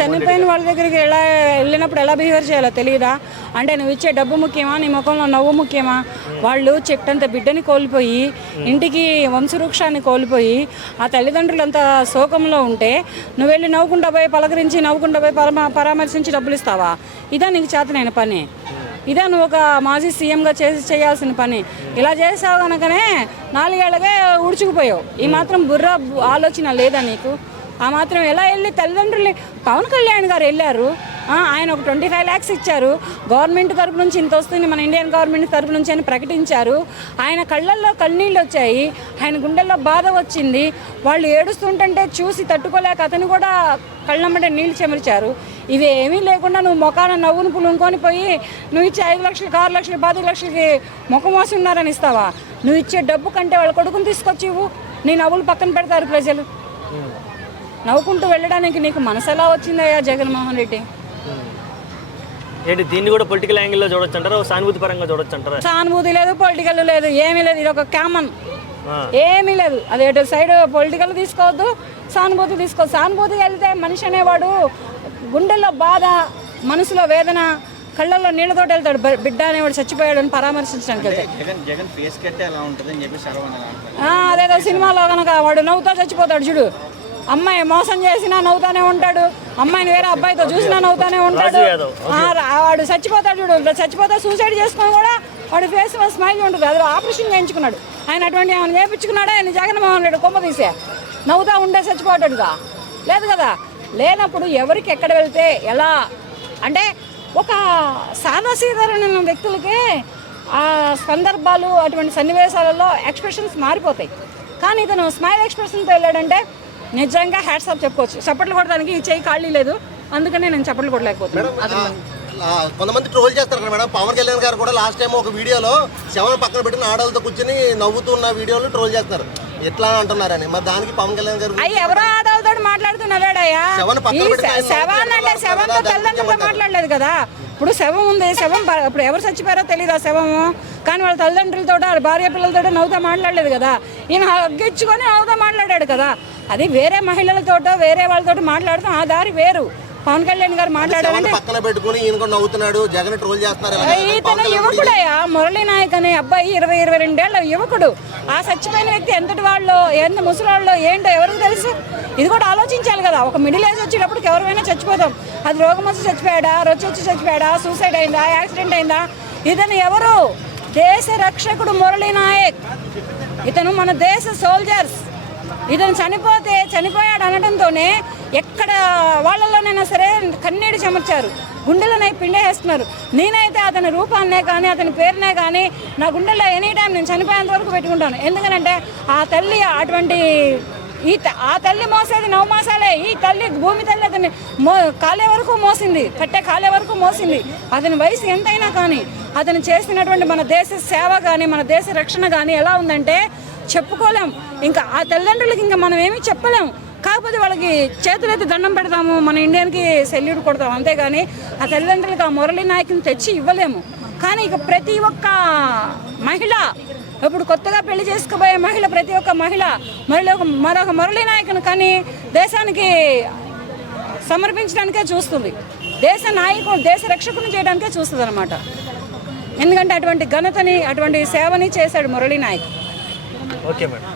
చనిపోయిన వాళ్ళ దగ్గరికి ఎలా వెళ్ళినప్పుడు ఎలా బిహేవ్ చేయాలో తెలియదా? అంటే నువ్వు ఇచ్చే డబ్బు ముఖ్యమా, నీ ముఖంలో నవ్వు ముఖ్యమా? వాళ్ళు చెట్టంత బిడ్డని కోల్పోయి, ఇంటికి వంశవృక్షాన్ని కోల్పోయి, ఆ తల్లిదండ్రులు అంత శోకంలో ఉంటే నువ్వు వెళ్ళి నవ్వుకుంటా పోయి పలకరించి, నవ్వుకుంటా పోయి పరామర్శించి డబ్బులు ఇస్తావా? ఇదా నీకు చేతనైన పని? ఇదే నువ్వు ఒక మాజీ సీఎంగా చేయాల్సిన పని? ఇలా చేసావు కనుకనే 4 ఏళ్ళగా ఉడుచుకుపోయావు. ఈ మాత్రం బుర్ర ఆలోచన లేదా నీకు? ఆ మాత్రం ఎలా వెళ్ళి తల్లిదండ్రుల్ని పవన్ కళ్యాణ్ గారు వెళ్ళారు, ఆయన ఒక 25 lakhs ఇచ్చారు, గవర్నమెంట్ తరపు నుంచి ఇంత వస్తుంది మన ఇండియన్ గవర్నమెంట్ తరపు నుంచి అని ప్రకటించారు. ఆయన కళ్ళల్లో కన్నీళ్ళు వచ్చాయి, ఆయన గుండెల్లో బాధ వచ్చింది. వాళ్ళు ఏడుస్తుంటే చూసి తట్టుకోలేక అతను కూడా కళ్ళమ్మటే నీళ్లు చెమర్చారు. ఇవి ఏమీ లేకుండా నువ్వు మొఖాన నవ్వును పులుకొని పోయి నువ్వు ఇచ్చే 5 లక్షలకి 6 లక్షలకి 10 లక్షలకి ముఖం మోసి ఉన్నారని ఇస్తావా? నువ్వు ఇచ్చే డబ్బు కంటే వాళ్ళ కొడుకుని తీసుకొచ్చి ఇవ్వు, నీ నవ్వులు పక్కన పెడతారు ప్రజలు. నవ్వుకుంటూ వెళ్ళడానికి నీకు మనసు ఎలా వచ్చిందయ్యా జగన్మోహన్ రెడ్డి? ఏంటి దీన్ని కూడా పొలిటికల్ యాంగిల్లో చూడొచ్చు అంటారా, సానుభూతి పరంగా చూడొచ్చు అంటారా? సానుభూతి లేదు, పొలిటికల్ లేదు, ఏమీ లేదు. ఇది ఒక కామన్, ఏమీ లేదు. అది ఎటు సైడ్ పొలిటికల్ తీసుకోవద్దు, సానుభూతి తీసుకోవద్దు. సానుభూతి వెళ్తే మనిషి అనేవాడు గుండెల్లో బాధ, మనసులో వేదన, కళ్ళల్లో నీళ్ళతో వెళ్తాడు. బిడ్డ అనేవాడు చచ్చిపోయాడు అని పరామర్శించడానికి వెళ్తే అదేదో సినిమాలో కనుక వాడు నవ్వుతా చచ్చిపోతాడు చూడు. అమ్మాయి మోసం చేసినా నవ్వుతానే ఉంటాడు, అమ్మాయిని వేరే అబ్బాయితో చూసినా నవ్వుతానే ఉంటాడు. వాడు చచ్చిపోతాడు చూడు, చచ్చిపోతా సూసైడ్ చేసుకొని కూడా వాడు ఫేస్ స్మైల్ ఉంటుంది. అది ఆపరేషన్ చేయించుకున్నాడు ఆయన. అటువంటి ఏమైనా చేయించుకున్నాడా ఆయన జగన్మోహన్ రెడ్డి? కొమ్మ తీసే నవ్వుతా ఉండే చచ్చిపోతాడుగా? లేదు కదా. లేనప్పుడు ఎవరికి ఎక్కడ వెళ్తే ఎలా అంటే ఒక సాదాసీదారైన వ్యక్తులకే ఆ సందర్భాలు అటువంటి సన్నివేశాలలో ఎక్స్ప్రెషన్స్ మారిపోతాయి. కానీ ఇతను స్మైల్ ఎక్స్ప్రెషన్తో వెళ్ళాడంటే నిజంగా హ్యాట్స్ ఆఫ్ చెప్పుకోవచ్చు. చప్పట్లు కొట్టడానికి ఈ చెయ్యి ఖాళీ లేదు, అందుకనే నేను చప్పట్లు కొట్టలేకపోతున్నాను. కొంతమంది ట్రోల్ చేస్తారు కదా మేడం. పవన్ కళ్యాణ్ గారు కూడా లాస్ట్ టైం ఒక వీడియోలో శవం పక్కన పెట్టిన ఆడవాళ్ళతో కూర్చొని నవ్వుతున్న వీడియోలు ట్రోల్ చేస్తారు. ఎట్లా అంటున్నారని మరి దానికి పవన్ కళ్యాణ్ గారు ఎవరో ఆడవాళ్ళతో మాట్లాడుతున్నాడయ్యా? శవాన్నంటే శవంతో తల్లిదండ్రులతో మాట్లాడలేదు కదా. ఇప్పుడు శవం ఉంది, శవం ఇప్పుడు ఎవరు చచ్చిపోయారో తెలియదు ఆ శవము. కానీ వాళ్ళ తల్లిదండ్రులతో భార్య పిల్లలతో నవ్వుతా మాట్లాడలేదు కదా. ఈయన హగ్గిచ్చుకొని నవ్వుతా మాట్లాడాడు కదా. అది వేరే మహిళలతోటో వేరే వాళ్ళతో మాట్లాడతాం, ఆ దారి వేరు. పవన్ కళ్యాణ్ గారు మాట్లాడాలంటే పక్కన పెట్టుకుని నవ్వుతున్నాడు, జగన్ ట్రోల్ చేస్తున్నారు. ఇతను యువకుడయ్యా, మురళీ నాయక్ అనే అబ్బాయి 22 ఏళ్ల యువకుడు. ఆ చచ్చిపోయిన వ్యక్తి ఎంతటి వాళ్ళు, ఎంత ముసలాళ్ళు ఏంటో ఎవరికి తెలుసు? ఇది కూడా ఆలోచించాలి కదా. ఒక మిడిల్ ఏజ్ వచ్చేటప్పటికి ఎవరైనా చచ్చిపోతాం. అది రోగం వచ్చి చచ్చిపోయాడా, రొచ్చి వచ్చి చచ్చిపోయాడా, సూసైడ్ అయిందా, యాక్సిడెంట్ అయిందా? ఇతను ఎవరు? దేశ రక్షకుడు మురళీ నాయక్. ఇతను మన దేశ సోల్జర్స్. ఇతను చనిపోయాడు అనడంతోనే ఎక్కడ వాళ్ళలోనైనా సరే కన్నీడు చెమర్చారు, గుండెలనే పిండేస్తున్నారు. నేనైతే అతని రూపాన్నే కానీ అతని పేరునే కానీ నా గుండెల్లో ఎనీ టైం నేను చనిపోయేంత వరకు పెట్టుకుంటాను. ఎందుకంటే ఆ తల్లి అటువంటి ఆ తల్లి మోసేది 9 మాసాలే. ఈ తల్లి భూమి తల్లి అతన్ని కాలే వరకు మోసింది, కట్టే కాలే వరకు మోసింది. అతని వయసు ఎంతైనా కానీ అతను చేసినటువంటి మన దేశ సేవ కానీ మన దేశ రక్షణ కానీ ఎలా ఉందంటే చెప్పుకోలేం. ఇంకా ఆ తల్లిదండ్రులకి ఇంకా మనం ఏమీ చెప్పలేం. కాకపోతే వాళ్ళకి చేతులైతే దండం పెడతాము, మన ఇండియన్కి సెల్యూట్ కొడతాం, అంతేగాని ఆ తల్లిదండ్రులకి ఆ మురళీ నాయకుని తెచ్చి ఇవ్వలేము. కానీ ఇక ప్రతి ఒక్క మహిళ, ఇప్పుడు కొత్తగా పెళ్లి చేసుకోబోయే మహిళ, ప్రతి ఒక్క మహిళ మరొక మురళీ నాయకుని కానీ దేశానికి సమర్పించడానికే చూస్తుంది. దేశ రక్షకుని చేయడానికే చూస్తుంది అనమాట. ఎందుకంటే అటువంటి ఘనతని అటువంటి సేవని చేశాడు మురళీ నాయక్. Okay madam.